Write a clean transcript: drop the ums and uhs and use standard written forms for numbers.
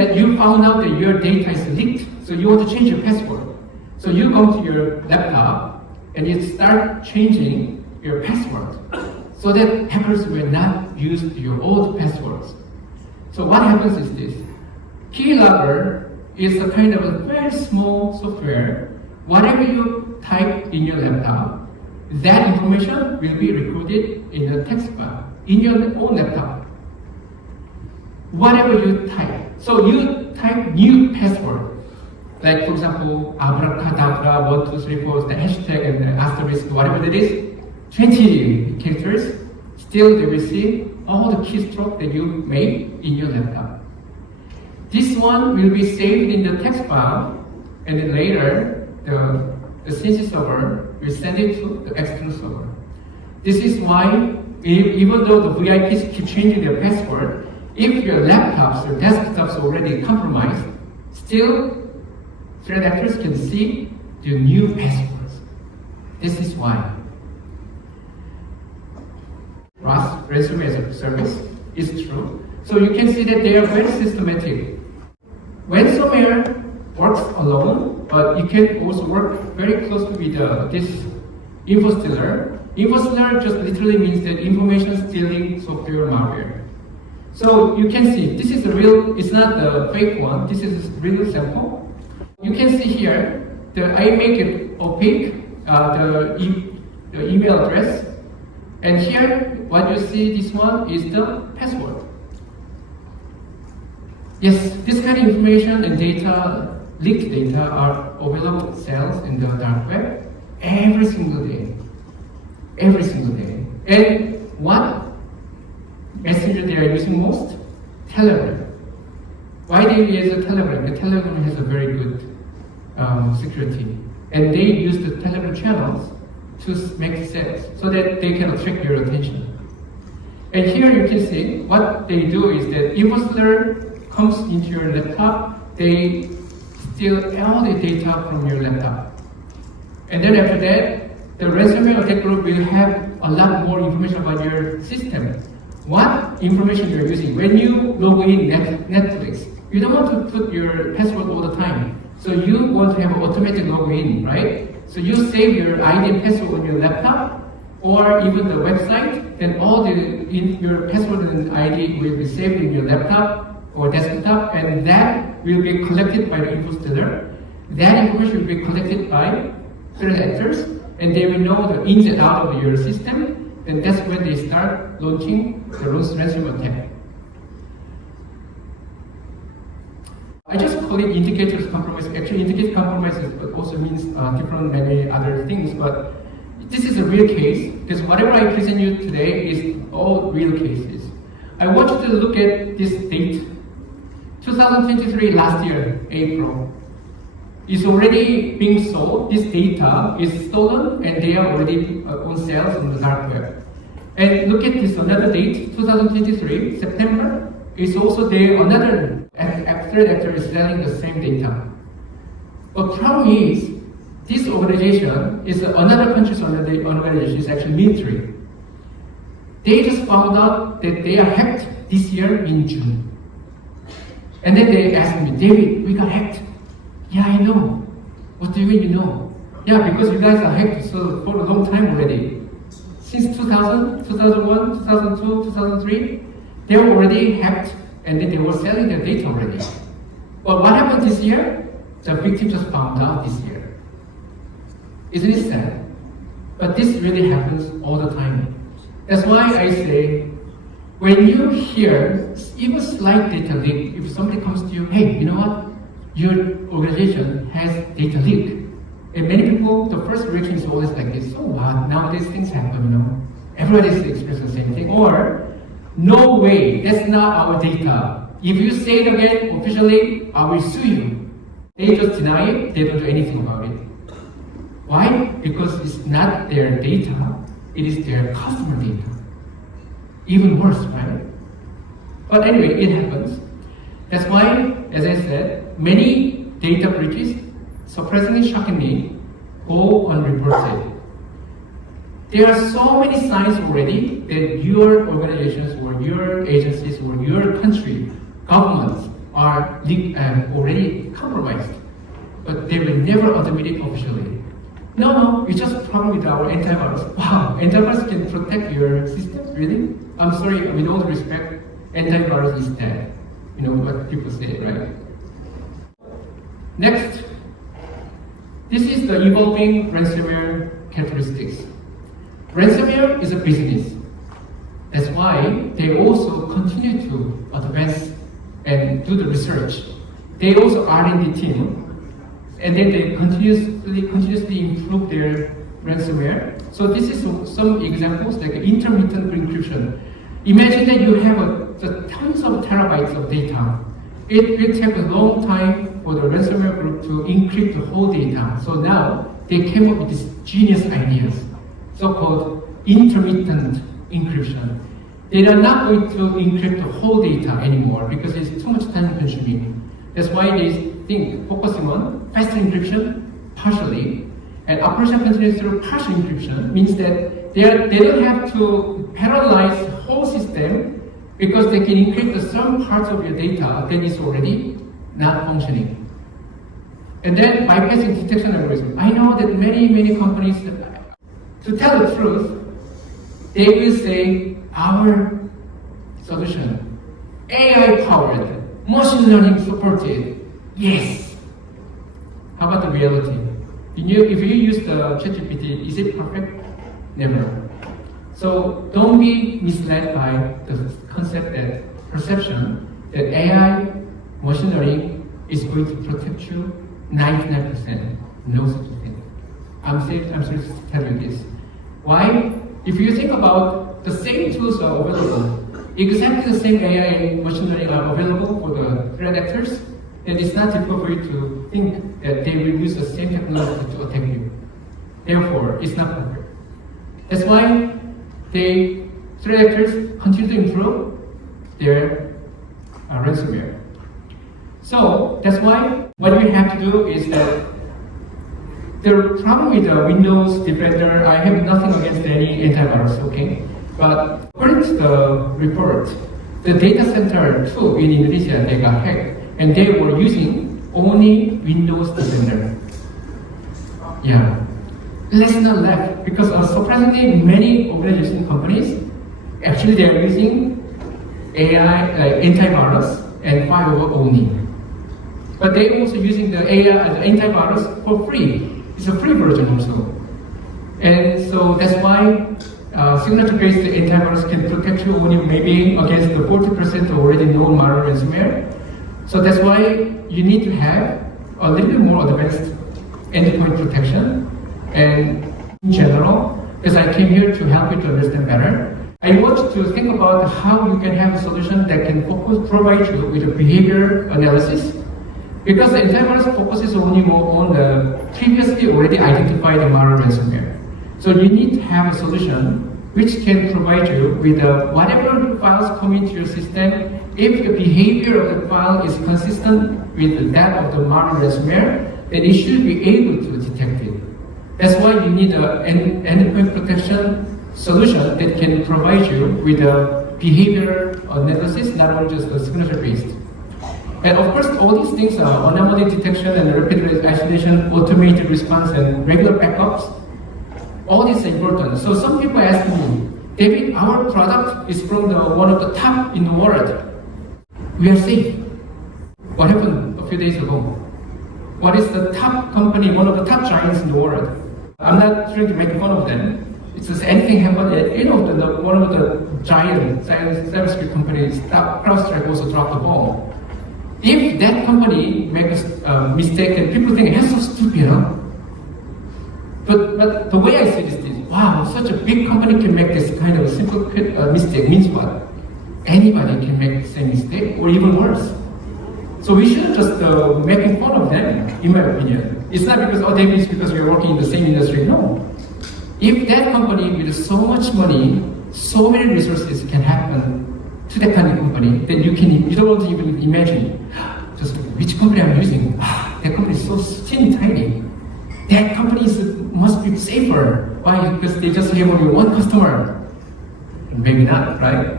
that you found out that your data is leaked, so you want to change your password. So you go to your laptop and you start changing your password so that hackers will not use your old passwords. So what happens is this. Keylogger is a kind of a very small software. Whatever you type in your laptop, that information will be recorded in the text file in your own laptop. Whatever you type. So you type new password, like for example, abracadabra, 1, 2, 3, 4, the hashtag and the asterisk, whatever it is, 20 characters, still they will see all the keystroke that you made in your laptop. This one will be saved in the text file, and then later the CSO server will send it to the external server. This is why, even though the VIPs keep changing their password, if your laptops or desktops are already compromised, still threat actors can see the new passwords. This is why. RAS, ransomware as a service, is true. So you can see that they are very systematic. Ransomware works alone, but it can also work very closely with this infostealer. Infostealer just literally means that information stealing software malware. So you can see, this is a real, it's not the fake one, this is a real sample. You can see here, I make it opaque, the email address. And here, what you see, this one is the password. Yes, this kind of information and data, leaked data, are available sales in the dark web every single day. Every single day. And what messenger they are using most? Telegram. Why they use a Telegram? The Telegram has a very good security. And they use the Telegram channels to make sales so that they can attract your attention. And here you can see what they do is that infostealer comes into your laptop, they steal all the data from your laptop. And then after that, the ransomware attack group will have a lot more information about your system. What information you're using. When you log in Netflix, you don't want to put your password all the time. So you want to have automatic login, right? So you save your ID and password on your laptop or even the website, then all your password and ID will be saved in your laptop or desktop, and that will be collected by the infostealer. That information will be collected by threat actors, and they will know the ins and outs of your system, and that's when they start launching the ransomware attack. I just call it indicators compromise. Actually, indicator compromises also means different many other things, but this is a real case, because whatever I present you today is all real cases. I want you to look at this date, 2023, last year, April. It's already being sold. This data is stolen, and they are already on sales on the dark web. And look at this, another date, 2023, September, is also there, another threat actor is selling the same data. But problem is, this organization is another country's organization, is actually military. They just found out that they are hacked this year in June. And then they asked me, David, we got hacked. Yeah, I know. What do you mean you know? Yeah, because you guys are hacked for a long time already. Since 2000, 2001, 2002, 2003, they were already hacked, and then they were selling their data already. But what happened this year? The victim just found out this year. Isn't it sad? But this really happens all the time. That's why I say, when you hear even slight data leak, if somebody comes to you, hey, you know what? Your organization has data leak. And many people, the first reaction is always like this, so what? Nowadays things happen, you know. Everybody is experiencing the same thing. Or, no way, that's not our data. If you say it again officially, I will sue you. They just deny it, they don't do anything about it. Why? Because it's not their data, it is their customer data. Even worse, right? But anyway, it happens. That's why, as I said, many data breaches, surprisingly, shockingly, go unreported. There are so many signs already that your organizations or your agencies or your country, governments, are are already compromised, but they will never admit it officially. No, it's just a problem with our antivirus. Wow, antivirus can protect your system? Really? I'm sorry, with all respect, antivirus is dead. You know what people say, right? Next, this is the evolving ransomware characteristics. Ransomware is a business. That's why they also continue to advance and do the research. They also R&D team, and then they continuously improve their ransomware. So this is some examples like intermittent encryption. Imagine that you have tons of terabytes of data. It will take a long time for the ransomware group to encrypt the whole data. So now they came up with these genius ideas, so-called intermittent encryption. They are not going to encrypt the whole data anymore because it's too much time consuming. That's why they think focusing on fast encryption partially and operation continues through partial encryption means that they don't have to parallelize the whole system because they can encrypt some parts of your data that is already not functioning. And then bypassing detection algorithm. I know that many companies, to tell the truth, they will say our solution, AI powered, machine learning supported. Yes. How about the reality? If you use the ChatGPT, is it perfect? Never. So don't be misled by the concept that perception that AI, machine learning is going to protect you 99%. No such thing. I'm sorry to tell you this. Why? If you think about the same tools are available, exactly the same AI and machine learning are available for the threat actors, then it's not difficult for you to think that they will use the same technology to attack you. Therefore, it's not perfect. That's why threat actors continue to improve their ransomware. So that's why what we have to do is that the problem with the Windows Defender, I have nothing against any antivirus, okay? But according to the report, the data center 2 in Indonesia, they got hacked, and they were using only Windows Defender. Yeah. Let's not laugh, because surprisingly, many organization companies, actually they are using AI, antivirus and firewall only. But they're also using the AI, the antivirus for free. It's a free version also. And so that's why signature-based antivirus can protect you only maybe against the 40% already known malware ransomware. So that's why you need to have a little bit more advanced endpoint protection. And in general, as I came here to help you to understand better, I want to think about how you can have a solution that can provide you with a behavior analysis. Because the antivirus focuses only more on the previously already identified malware ransomware. So you need to have a solution which can provide you with whatever files come into your system. If the behavior of the file is consistent with that of the malware ransomware, then it should be able to detect it. That's why you need an endpoint protection solution that can provide you with a behavior analysis, not only just a signature-based. And of course, all these things are anomaly detection and rapid isolation, automated response, and regular backups. All these are important. So some people ask me, David, our product is from one of the top in the world. We are safe. What happened a few days ago? What is the top company, one of the top giants in the world? I'm not trying to make fun of them. It's just anything happened. One of the giant cybersecurity companies, CrowdStrike, also dropped the ball. If that company makes a mistake and people think it's so stupid, huh? But the way I see this is, wow, such a big company can make this kind of simple mistake means what? Anybody can make the same mistake or even worse. So we shouldn't just making fun of them, in my opinion. It's not because, maybe it's because we are working in the same industry. No. If that company with so much money, so many resources can happen to that kind of company, then you don't want to even imagine just which company I'm using. That company is so teeny tiny. That company must be safer. Why? Because they just have only one customer. Maybe not, right?